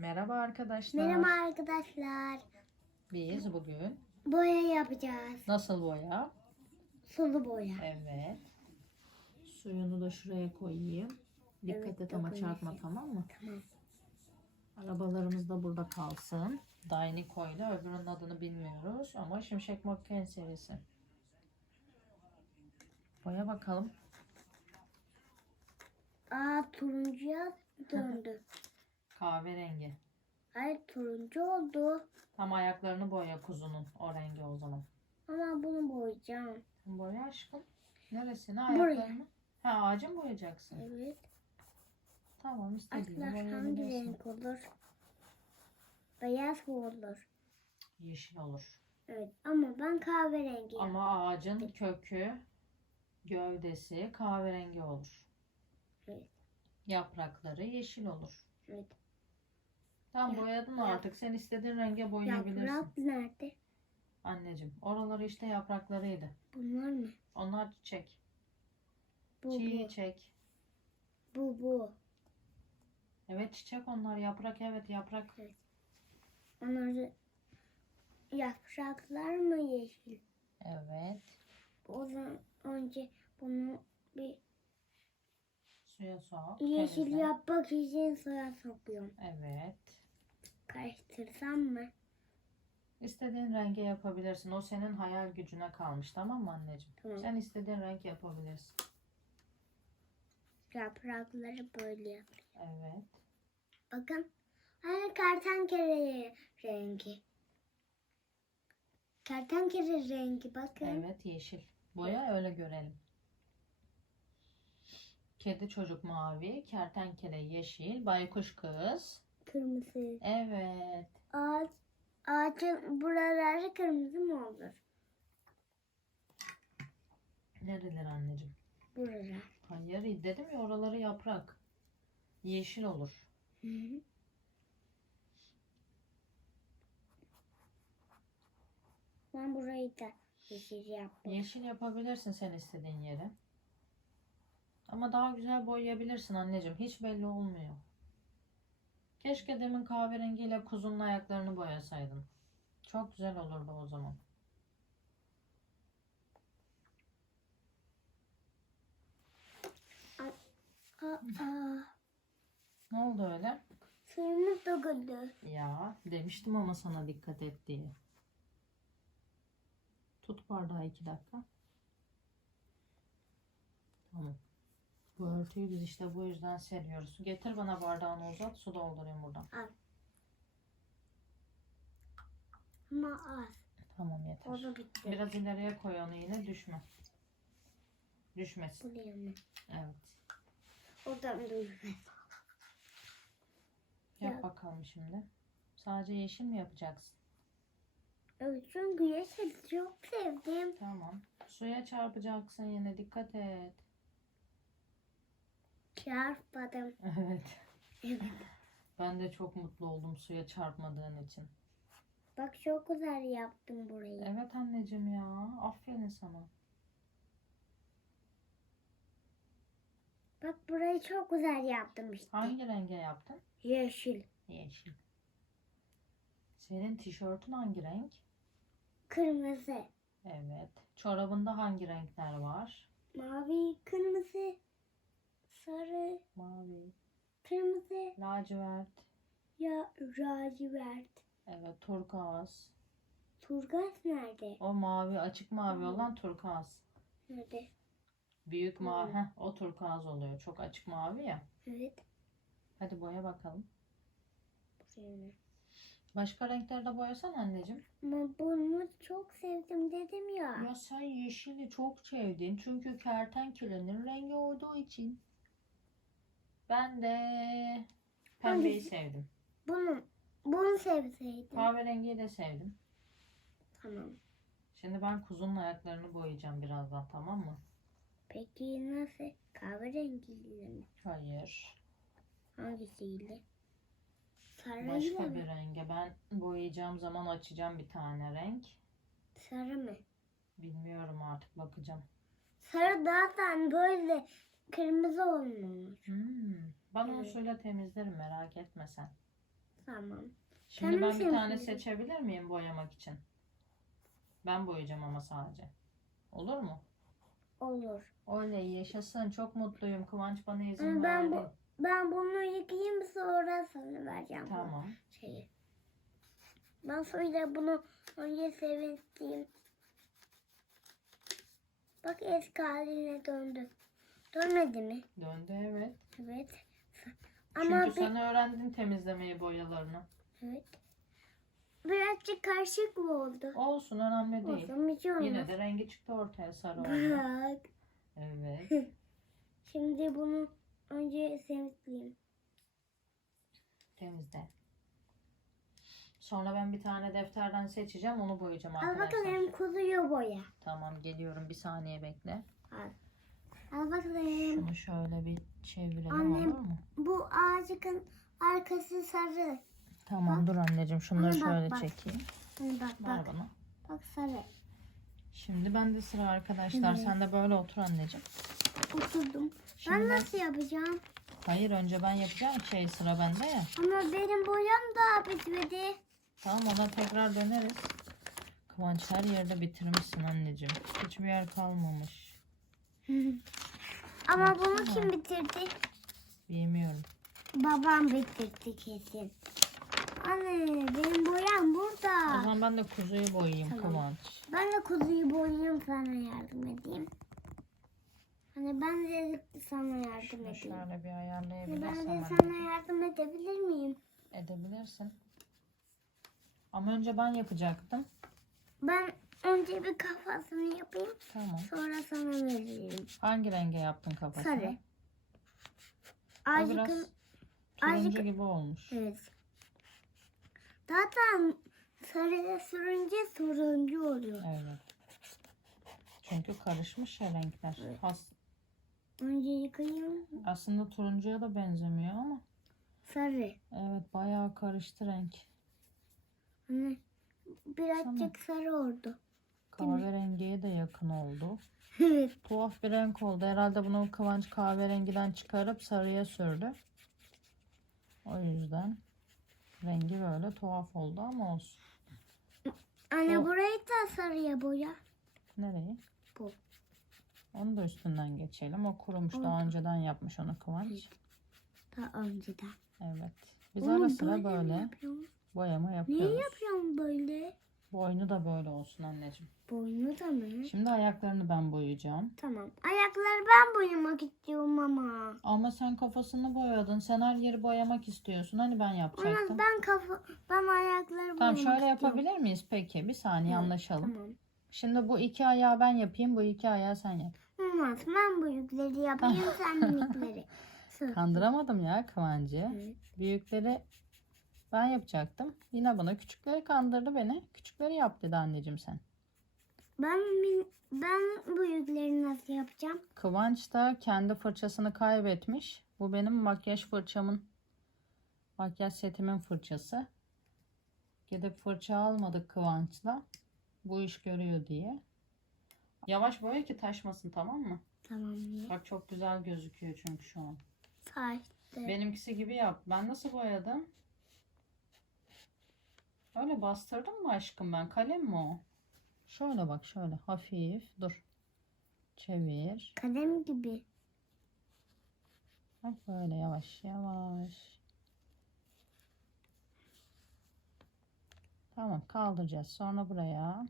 Merhaba arkadaşlar. Merhaba arkadaşlar. Biz bugün Boya yapacağız. nasıl boya? Sulu boya. Evet. Suyunu da şuraya koyayım. Dikkat Evet, et ama çarpma tamam mı? Tamam. Arabalarımız da burada kalsın. Dyniko ile öbürünün adını bilmiyoruz ama Şimşek McQueen serisi. Boya bakalım. Aa turuncuya döndü. Kahverengi. Ay turuncu oldu. Tam ayaklarını boya kuzunun. O rengi o zaman. Ama bunu boyayacağım. Boya aşkım. Neresini? Buraya. Ayaklarını. Ha ağacı mı boyayacaksın? Evet. Tamam istediğini Atlar hangi renk olur? Beyaz mı olur? Yeşil olur. Evet ama ben kahverengi Ama ağacın kökü, gövdesi kahverengi olur. Evet. Yaprakları yeşil olur. Evet. Tam Ya- boyadın yap- artık. Sen istediğin renge boyayabilirsin. Yaprak nerede? Anneciğim. Oraları işte yapraklarıydı. Bunlar mı? Onlar çiçek. Bu. Çiçek. Bu bu. Evet çiçek onlar. Yaprak evet yaprak. Onları yapraklar mı yeşil? Evet. O zaman önce bunu bir Suya sok. yeşil temizle. yapmak için suya sokuyorum. Evet. Karıştırsam mı? İstediğin renge yapabilirsin. O senin hayal gücüne kalmış tamam mı anneciğim? Tamam. Sen istediğin renk yapabilirsin. Yaprakları böyle yap. Evet. Bakın. Aynı kertenkele rengi. Kertenkele rengi bakın. Evet yeşil. Boya öyle görelim. Kedi çocuk mavi, kertenkele yeşil, baykuş kız. Kırmızı. Evet. Ağaç, ağacın buraları kırmızı mı olur? Nereler anneciğim? Buralar. Hayır dedim ya oraları yaprak. Yeşil olur. Hı hı. Ben burayı da yeşil yaptım. Yeşil yapabilirsin sen istediğin yere. Ama daha güzel boyayabilirsin anneciğim. Hiç belli olmuyor. Keşke demin kahverengiyle kuzunun ayaklarını boyasaydın. Çok güzel olurdu o zaman. Aa, Ne oldu öyle? suyumuz döküldü. Ya demiştim ama sana dikkat et diye. Tut bardağı iki dakika. Tamam. Bu örtüyü biz işte bu yüzden seriyoruz. Getir bana bardağını uzat. Su doldurayım buradan. Ama az. Tamam yeter. O da bitti. Biraz ileriye koy onu yine düşme. Düşmesin. Buraya mı? Evet. O da mı düşmez? Yap Ya. bakalım şimdi. Sadece yeşil mi yapacaksın? Evet çünkü yeşil çok sevdim. Tamam. Suya çarpacaksın yine dikkat et. Çarpmadım. Evet. Evet. Ben de çok mutlu oldum suya çarpmadığın için. Bak çok güzel yaptım burayı. Evet anneciğim ya. Aferin sana. Bak burayı çok güzel yaptım işte. Hangi renge yaptın? Yeşil. Yeşil. Senin tişörtün hangi renk? Kırmızı. Evet. Çorabında hangi renkler var? Mavi, kırmızı, sarı, Mavi, kırmızı, lacivert, ya lacivert. evet turkuaz. Turgaz nerede? O mavi, açık mavi olan turkuaz. Nerede? Büyük mavi, heh, o turkuaz oluyor. Çok açık mavi ya. Evet. Hadi boya bakalım. Buraya? Başka renklerde boyasan anneciğim. Ama bunu çok sevdim dedim ya. Ya sen yeşili çok sevdin çünkü kertenkelenin rengi olduğu için. Ben de pembeyi Hangisi? sevdim. Bunu, bunu sevseydim. Kahverengiyi de sevdim. Tamam. Şimdi ben kuzunun ayaklarını boyayacağım birazdan tamam mı? Peki nasıl? Kahverengiyle mi? Hayır. Hangisiyle? Sarıyla Başka mı? bir renge. Ben boyayacağım zaman açacağım bir tane renk. Sarı mı? Bilmiyorum artık bakacağım. Sarı zaten böyle kırmızı olmuş. Hmm. Onu Evet. suyla temizlerim merak etme sen. Tamam. Şimdi Kendim ben bir tane seçeyim. seçebilir miyim boyamak için? Ben boyayacağım ama sadece. Olur mu? Olur. Oley yaşasın. Çok mutluyum. Kıvanç bana izin ben bu- verdi. Ben bunu yıkayayım sonra sana vereceğim. bu Tamam. Şeyi. Ben sonra bunu önce sevinçliyim. Bak eski haline döndü. Dönmedi mi? Döndü evet. Evet. Çünkü Ama bir, sen öğrendin temizlemeyi boyalarını. evet. Birazcık karışık mı oldu? Olsun önemli değil. Olsun bir şey olmaz. Yine de rengi çıktı ortaya sarı oldu. Bak. Evet. Şimdi bunu önce sevinçliyim. Temizle. Sonra ben bir tane defterden seçeceğim. Onu boyayacağım Al arkadaşlar. bakalım kuzuyu boya. Tamam geliyorum. Bir saniye bekle. Al. Al bakalım. Şunu şöyle bir çevirelim Annem- olur mu? Bu ağacın arkası sarı. Tamam dur anneciğim. Şunları Ama bak, şöyle bak. çekeyim. Hı, Bak Ver bak. bana. Bak sarı. Şimdi ben de sıra arkadaşlar. Evet. Sen de böyle otur anneciğim. Oturdum. Şimdi ben ben- nasıl yapacağım? Hayır önce ben yapacağım şey sıra bende ya. Ama benim boyam daha bitmedi. Tamam ona tekrar döneriz. Kıvanç her yerde bitirmişsin anneciğim. Hiçbir yer kalmamış. Ama bunu Baksana. kim bitirdi? Bilmiyorum. Babam bitirdi kesin. Anne benim boyam O burada. zaman ben de kuzuyu boyayayım Tamam. Kıvanç. Ben de kuzuyu boyayayım sana yardım edeyim. Hani ben de sana yardım Şunu edeyim. şöyle bir Hani ben ayarlayabilirsem de sana yardım edebilir miyim? Edebilirsin. Ama önce ben yapacaktım. Ben önce bir kafasını yapayım. Tamam. Sonra sana veririm. Hangi renge yaptın kafasını? Sarı. O biraz Azıcık turuncu azıcık- gibi olmuş. evet. Zaten sarıya sürünce turuncu oluyor. Evet. Çünkü karışmış ya renkler. Evet. As- Önce yıkayayım. aslında turuncuya da benzemiyor ama Sarı. evet bayağı karıştı renk. Hani birazcık sarı oldu. Kahverengiye de yakın oldu. evet. Tuhaf bir renk oldu. Herhalde bunu Kıvanç kahverengiden çıkarıp sarıya sürdü. O yüzden rengi böyle tuhaf oldu ama olsun. Anne O- burayı da sarıya boya. Nereyi? Bu. Onu da üstünden geçelim. O kurumuş. Onu Daha da- önceden yapmış onu Kıvanç. Daha önceden. Evet. Biz Onu ara sıra böyle yapıyorsun? boyama Niye yapıyoruz. yapıyorsun böyle? Boynu da böyle olsun anneciğim. Boynu da mı? Şimdi ayaklarını ben boyayacağım. Tamam. Ayakları ben boyamak istiyorum ama. Ama sen kafasını boyadın. Sen her yeri boyamak istiyorsun. Hani ben yapacaktım. Olmaz ben kafa ben ayakları Tamam boyamak şöyle istiyorum. yapabilir miyiz peki? Bir saniye Evet, anlaşalım. Tamam. Şimdi bu iki ayağı ben yapayım. Bu iki ayağı sen yap. Olmaz. Ben büyükleri yapayım sen minikleri. Kandıramadım ya Kıvancı. Büyükleri ben yapacaktım. Yine bana küçükleri kandırdı beni. Küçükleri yap dedi anneciğim sen. Ben ben büyükleri nasıl yapacağım? Kıvanç da kendi fırçasını kaybetmiş. Bu benim makyaj fırçamın, makyaj setimin fırçası. Gidip fırça almadık Kıvanç'la. Bu iş görüyor diye. Yavaş boya ki taşmasın tamam mı? Tamam? Bak çok güzel gözüküyor çünkü şu an. Saçtı. Benimkisi gibi yap. Ben nasıl boyadım? Öyle bastırdım mı aşkım ben? Kalem mi o? Şöyle bak şöyle hafif. Dur. Çevir. Kalem gibi. Bak böyle yavaş yavaş. Tamam kaldıracağız. Sonra buraya.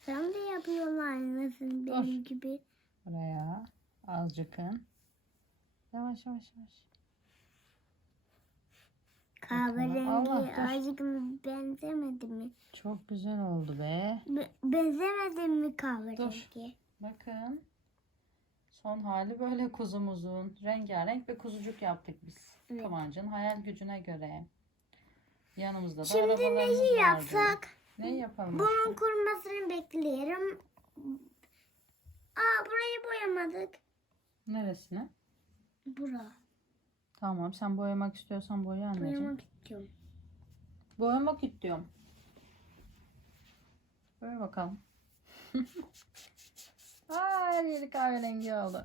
Sen de yapıyorsun aynısını benim gibi. Buraya. Azıcıkın. Yavaş yavaş yavaş. Kahverengi dur. azıcık benzemedi mi? Çok güzel oldu be. Be- benzemedi mi kahverengi? Bakın. Son hali böyle kuzumuzun. Rengarenk bir kuzucuk yaptık biz. Evet. Kıvancın hayal gücüne göre. Yanımızda da Şimdi arabalarımız neyi vardı. yapsak? Ne yapalım? Bunun aşkım? kurumasını bekleyelim. Aa burayı boyamadık. Neresine? Bura. Tamam sen boyamak istiyorsan boya anneciğim. Boyamak istiyorum. Boyamak istiyorum. Böyle bakalım. Aa, her yeri kahverengi oldu.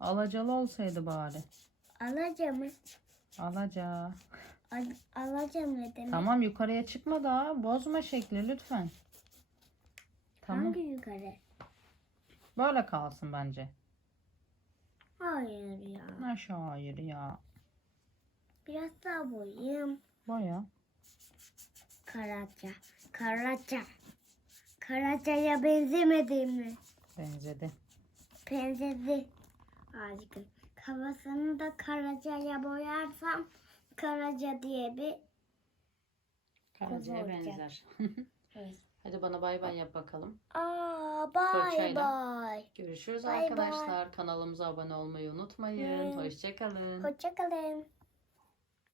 Alacalı olsaydı bari. Alacağım. Alaca. Al, alacağım ne demek? Tamam yukarıya çıkma daha. Bozma şekli lütfen. Tamam. Hangi yukarı? Böyle kalsın bence. Hayır ya. Aşağı hayır ya. Biraz daha boyayayım. Boya. Karaca. Karaca. Karaca'ya benzemedi mi? Benzedi. Benzedi. Harika. Kafasını da Karaca'ya boyarsam Karaca diye bir Karaca'ya benzer. Hadi bana bay bay yap bakalım. Aa bay Fırçayla. bay. Görüşürüz Bay bay. arkadaşlar. Kanalımıza abone olmayı unutmayın. Evet. Hoşçakalın. Hoşçakalın.